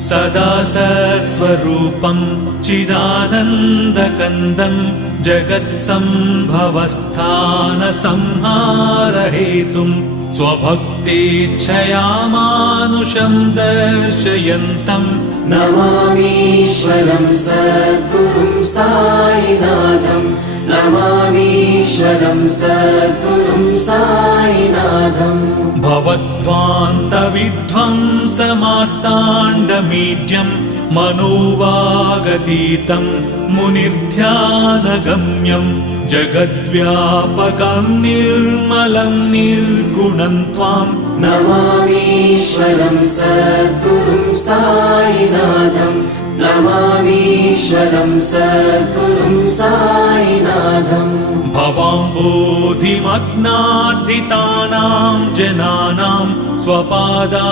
सदा सत्स्वरूपं चिदानन्दकन्दं जगत्सम्भवस्थानसंहारहेतुं स्वभक्तेच्छया मानुषं दर्शयन्तम् नमामीश्वरं सद्गुरुं साईनाथं नमामीश्वरं सद्गुरुं साईनाथम् भवद्ध्वान्तविध्वंसमार्ताण्डमीड्यं मनोवागतीतं मुनिर्ध्यानगम्यं जगद्व्यापकं निर्मलं निर्गुणं त्वां नमामीश्वरं सद्गुरुं साईनाथं नमामीश्वरं सद्गुरुं साईनाथम् भवाम्बोधिमग्नार्दितानां जनानां स्वपादाश्रितानां